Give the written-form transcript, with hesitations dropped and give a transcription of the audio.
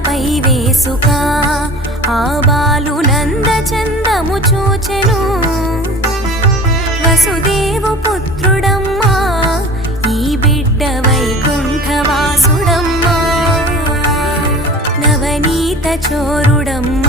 తలపై వేసుక ఆ బాలు నందచందము చూచెను. వసుదేవు పుత్రుడమ్మా ఈ బిడ్డ వైకుంఠవాసుడమ్మా, నవనీత చోరుడమ్మా